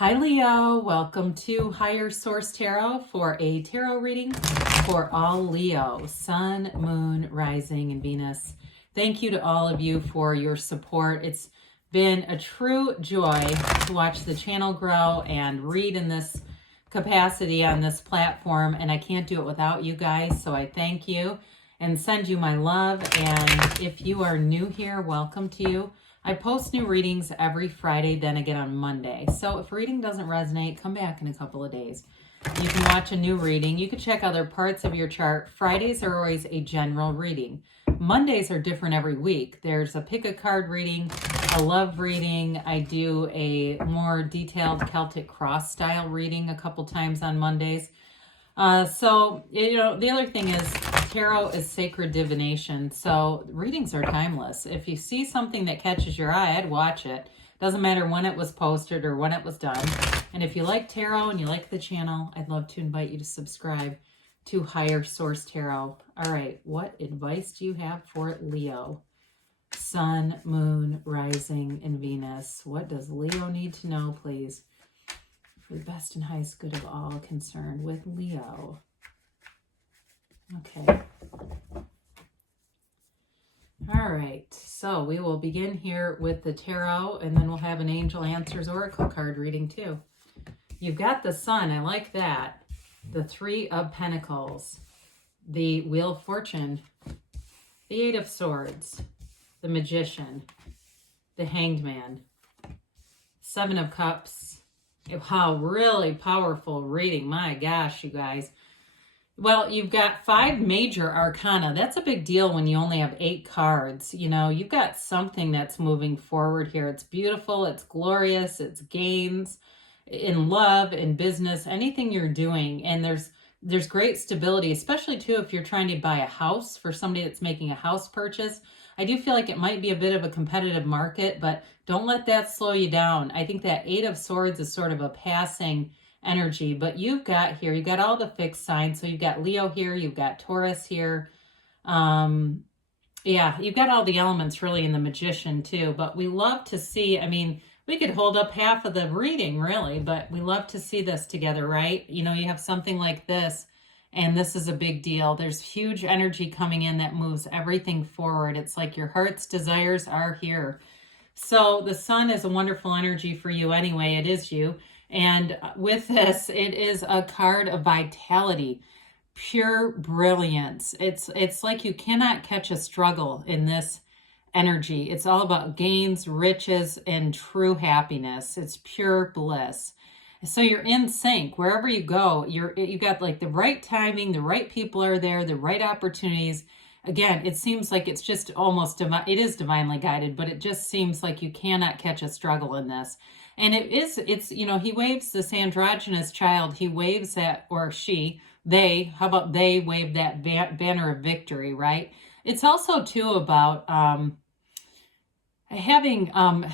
Hi Leo, welcome to Higher Source Tarot for a tarot reading for all Leo, Sun, Moon, Rising, and Venus. Thank you to all of you for your support. It's been a true joy to watch the channel grow and read in this capacity on this platform, and I can't do it without you guys, so I thank you and send you my love. And if you are new here, welcome to you. I post new readings every Friday, then again on Monday. So if reading doesn't resonate, come back in a couple of days. You can watch a new reading. You can check other parts of your chart. Fridays are always a general reading. Mondays are different every week. There's a pick a card reading, a love reading. I do a more detailed Celtic cross style reading a couple times on Mondays. The other thing is tarot is sacred divination. So readings are timeless. If you see something that catches your eye, I'd watch it. Doesn't matter when it was posted or when it was done. And if you like tarot and you like the channel, I'd love to invite you to subscribe to Higher Source Tarot. All right, what advice do you have for Leo? Sun, Moon, Rising, and Venus. What does Leo need to know, please? For the best and highest good of all concerned with Leo. Okay. All right. So we will begin here with the tarot, and then we'll have an Angel Answers Oracle card reading too. You've got the Sun. I like that. The Three of Pentacles. The Wheel of Fortune. The Eight of Swords. The Magician. The Hanged Man. Seven of Cups. Wow, really powerful reading. My gosh, you guys. Well, you've got 5 major arcana. That's a big deal when you only have 8 cards. You know, you've got something that's moving forward here. It's beautiful. It's glorious. It's gains in love, in business, anything you're doing. And there's great stability, especially too if you're trying to buy a house for somebody that's making a house purchase. I do feel like it might be a bit of a competitive market, but don't let that slow you down. I think that Eight of Swords is sort of a passing energy, but you've got all the fixed signs. So you've got Leo here, you've got Taurus here. You've got all the elements really in the Magician too, but we love to see, we could hold up half of the reading really, but we love to see this together, right? You know, you have something like this, and this is a big deal. There's huge energy coming in that moves everything forward. It's like your heart's desires are here. So the Sun is a wonderful energy for you anyway. It is you. And with this, it is a card of vitality, pure brilliance. It's like you cannot catch a struggle in this energy. It's all about gains, riches, and true happiness. It's pure bliss. So you're in sync wherever you go. You've got like the right timing, the right people are there, the right opportunities. Again, it seems like it's just almost it is divinely guided, but it just seems like you cannot catch a struggle in this. And he waves this androgynous child, he waves that, or how about they wave that banner of victory, right? It's also too about having I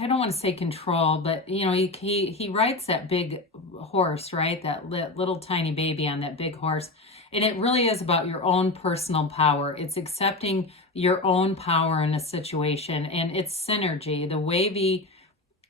don't want to say control, but he rides that big horse, right? That little tiny baby on that big horse. And it really is about your own personal power. It's accepting your own power in a situation, and it's synergy. The wavy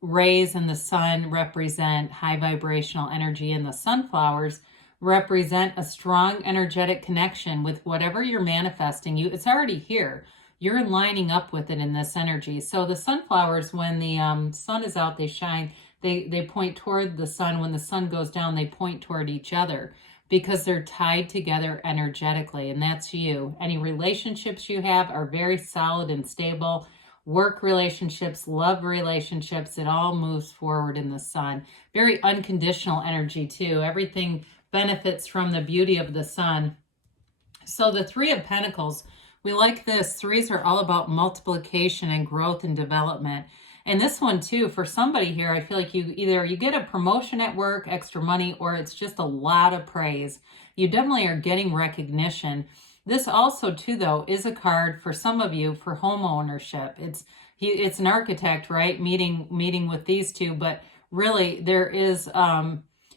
rays in the sun represent high vibrational energy, and the sunflowers represent a strong energetic connection with whatever you're manifesting. It's already here. You're lining up with it in this energy. So the sunflowers, when the sun is out, they shine. They point toward the sun. When the sun goes down, they point toward each other because they're tied together energetically, and that's you. Any relationships you have are very solid and stable. Work relationships, love relationships, it all moves forward in the sun. Very unconditional energy too. Everything benefits from the beauty of the sun. So the Three of Pentacles, we like this. Threes are all about multiplication and growth and development. And this one too, for somebody here, I feel like you get a promotion at work, extra money, or it's just a lot of praise. You definitely are getting recognition. This also too, though, is a card for some of you for home ownership. It's an architect, right? Meeting with these two, but really there is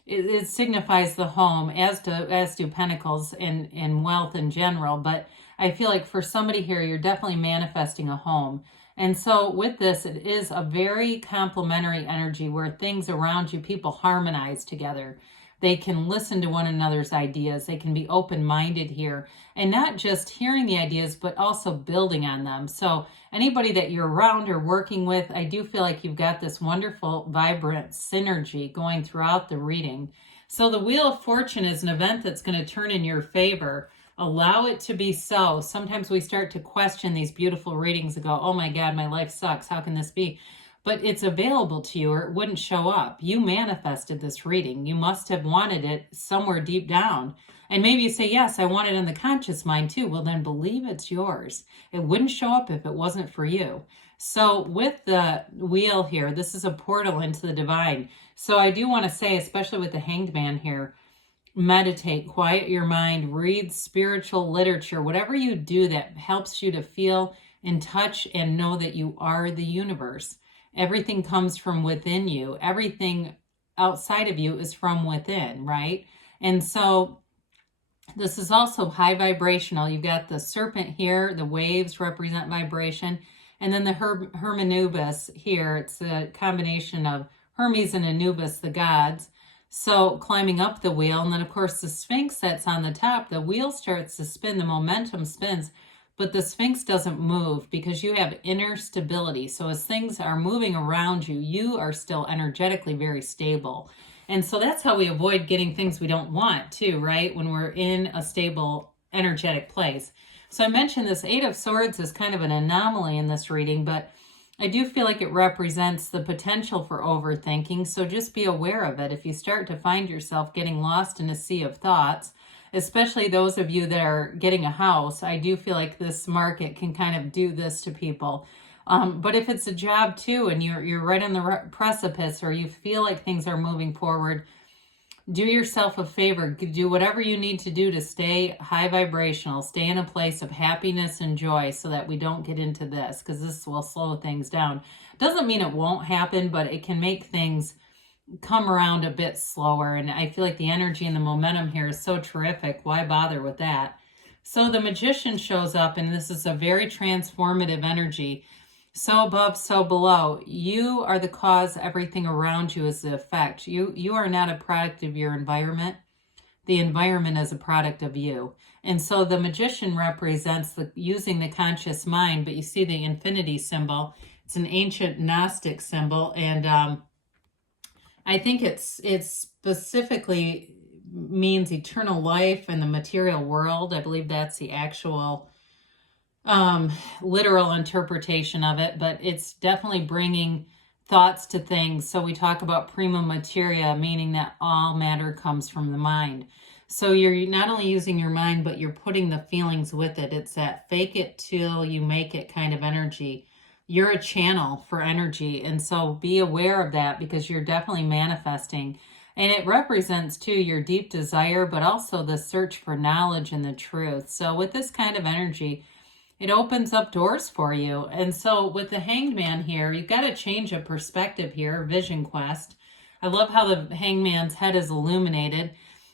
it signifies the home, as do Pentacles and wealth in general. But I feel like for somebody here, you're definitely manifesting a home. And so with this, it is a very complementary energy where things around you, people harmonize together. They can listen to one another's ideas. They can be open-minded here, and not just hearing the ideas, but also building on them. So anybody that you're around or working with, I do feel like you've got this wonderful, vibrant synergy going throughout the reading. So the Wheel of Fortune is an event that's going to turn in your favor. Allow it to be so. Sometimes we start to question these beautiful readings and go, oh my God, my life sucks. How can this be? But it's available to you or it wouldn't show up. You manifested this reading. You must have wanted it somewhere deep down. And maybe you say, yes, I want it in the conscious mind too. Well, then believe it's yours. It wouldn't show up if it wasn't for you. So with the wheel here, this is a portal into the divine. So I do want to say, especially with the Hanged Man here, meditate, quiet your mind, read spiritual literature, whatever you do that helps you to feel in touch and know that you are the universe. Everything comes from within you. Everything outside of you is from within, right? And so this is also high vibrational. You've got the serpent here. The waves represent vibration. And then the Hermanubis here. It's a combination of Hermes and Anubis, the gods. So climbing up the wheel. And then, of course, the Sphinx that's on the top. The wheel starts to spin. The momentum spins. But the Sphinx doesn't move because you have inner stability. So as things are moving around you, you are still energetically very stable. And so that's how we avoid getting things we don't want too, right? When we're in a stable, energetic place. So I mentioned this Eight of Swords is kind of an anomaly in this reading, but I do feel like it represents the potential for overthinking. So just be aware of it. If you start to find yourself getting lost in a sea of thoughts, especially those of you that are getting a house, I do feel like this market can kind of do this to people. But if it's a job too, and you're right on the precipice, or you feel like things are moving forward, do yourself a favor. Do whatever you need to do to stay high vibrational, stay in a place of happiness and joy so that we don't get into this, because this will slow things down. Doesn't mean it won't happen, but it can make things come around a bit slower. And I feel like the energy and the momentum here is so terrific. Why bother with that? So the Magician shows up, and this is a very transformative energy. So above, so below. You are the cause. Everything around you is the effect. You are not a product of your environment. The environment is a product of you. And so the Magician represents using the conscious mind, but you see the infinity symbol. It's an ancient Gnostic symbol, and I think it specifically means eternal life in the material world. I believe that's the actual literal interpretation of it, but it's definitely bringing thoughts to things. So we talk about prima materia, meaning that all matter comes from the mind. So you're not only using your mind, but you're putting the feelings with it. It's that fake it till you make it kind of energy. You're a channel for energy. And so be aware of that, because you're definitely manifesting. And it represents too your deep desire, but also the search for knowledge and the truth. So with this kind of energy, it opens up doors for you. And so with the Hanged Man here, you've got to change a perspective here, vision quest. I love how the Hanged Man's head is illuminated.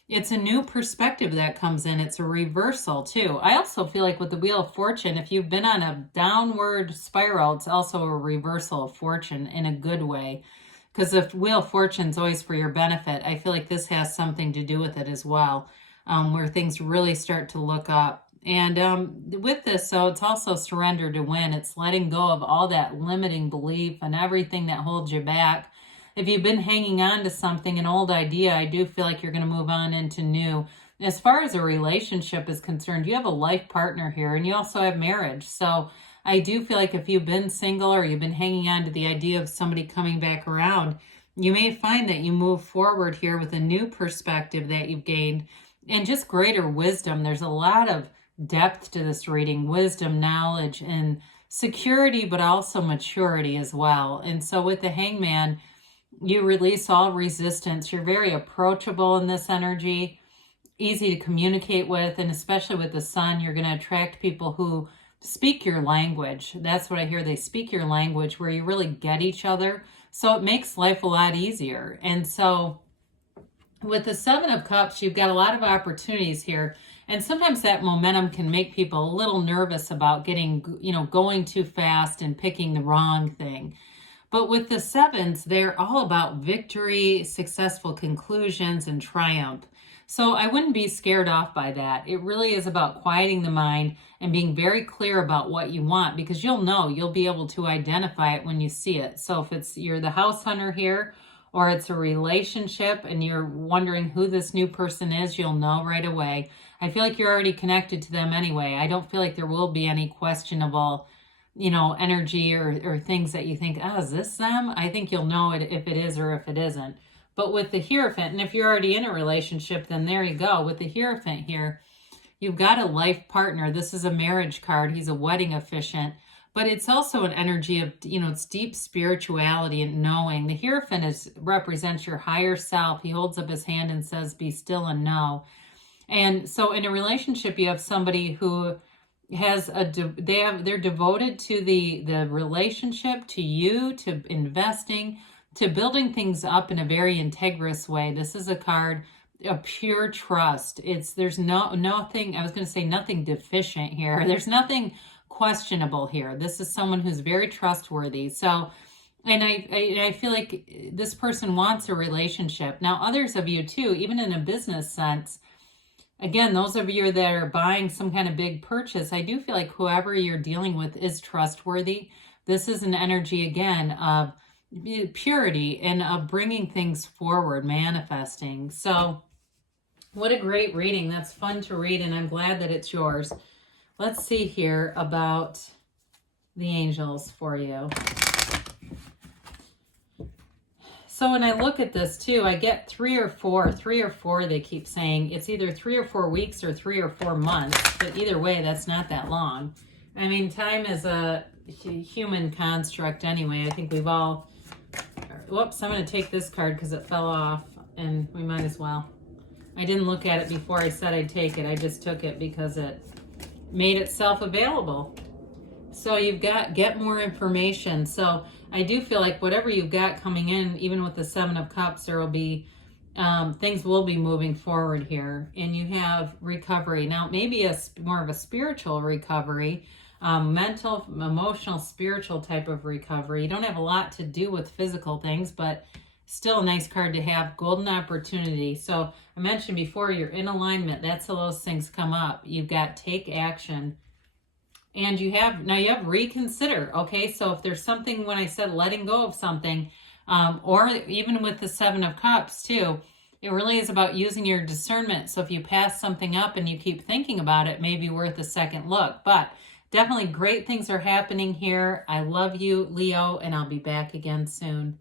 It's a new perspective that comes in. It's a reversal too. I also feel like with the Wheel of Fortune, if you've been on a downward spiral, it's also a reversal of fortune in a good way. Because the Wheel of Fortune is always for your benefit. I feel like this has something to do with it as well, where things really start to look up. And with this, so it's also surrender to win. It's letting go of all that limiting belief and everything that holds you back. If you've been hanging on to something, an old idea, I do feel like you're going to move on into new. As far as a relationship is concerned, you have a life partner here, and you also have marriage. So I do feel like if you've been single or you've been hanging on to the idea of somebody coming back around, you may find that you move forward here with a new perspective that you've gained and just greater wisdom. There's a lot of depth to this reading, wisdom, knowledge, and security, but also maturity as well. And so with the Hanged Man, you release all resistance. You're very approachable in this energy, easy to communicate with, and especially with the Sun, you're going to attract people who speak your language. That's what I hear. They speak your language where you really get each other. So it makes life a lot easier. And so With the Seven of Cups, you've got a lot of opportunities here. And sometimes that momentum can make people a little nervous about getting, going too fast and picking the wrong thing. But with the sevens, they're all about victory, successful conclusions, and triumph. So I wouldn't be scared off by that. It really is about quieting the mind and being very clear about what you want, because you'll be able to identify it when you see it. So if you're the house hunter here, or it's a relationship and you're wondering who this new person is, you'll know right away. I feel like you're already connected to them anyway. I don't feel like there will be any questionable, energy or things that you think, oh, is this them? I think you'll know it if it is or if it isn't. But with the Hierophant, and if you're already in a relationship, then there you go. With the Hierophant here, you've got a life partner. This is a marriage card. He's a wedding officiant. But it's also an energy of, it's deep spirituality and knowing. The Hierophant represents your higher self. He holds up his hand and says, be still and know. And so in a relationship, you have somebody who has they're devoted to the relationship, to you, to investing, to building things up in a very integrous way. This is a card of pure trust. There's nothing, I was going to say nothing deficient here. There's nothing questionable here. This is someone who's very trustworthy. So, and I feel like this person wants a relationship. Now, others of you too, even in a business sense, again, those of you that are buying some kind of big purchase, I do feel like whoever you're dealing with is trustworthy. This is an energy, again, of purity and of bringing things forward, manifesting. So what a great reading. That's fun to read, and I'm glad that it's yours. Let's see here about the angels for you. So when I look at this too, I get 3 or 4, they keep saying. It's either 3 or 4 weeks or 3 or 4 months, but either way, that's not that long. I mean, time is a human construct anyway. I think we've all, whoops, I'm going to take this card because it fell off, and we might as well. I didn't look at it before I said I'd take it. I just took it because it made itself available. So you've got get more information. So I do feel like whatever you've got coming in, even with the Seven of Cups, there will be things will be moving forward here. And you have recovery. Now, maybe more of a spiritual recovery, mental, emotional, spiritual type of recovery. You don't have a lot to do with physical things, but still a nice card to have. Golden opportunity. So I mentioned before, you're in alignment. That's how those things come up. You've got take action. And you have reconsider. Okay, so if there's something, when I said letting go of something, or even with the Seven of Cups too, it really is about using your discernment. So if you pass something up and you keep thinking about it, may be worth a second look. But definitely great things are happening here. I love you, Leo, and I'll be back again soon.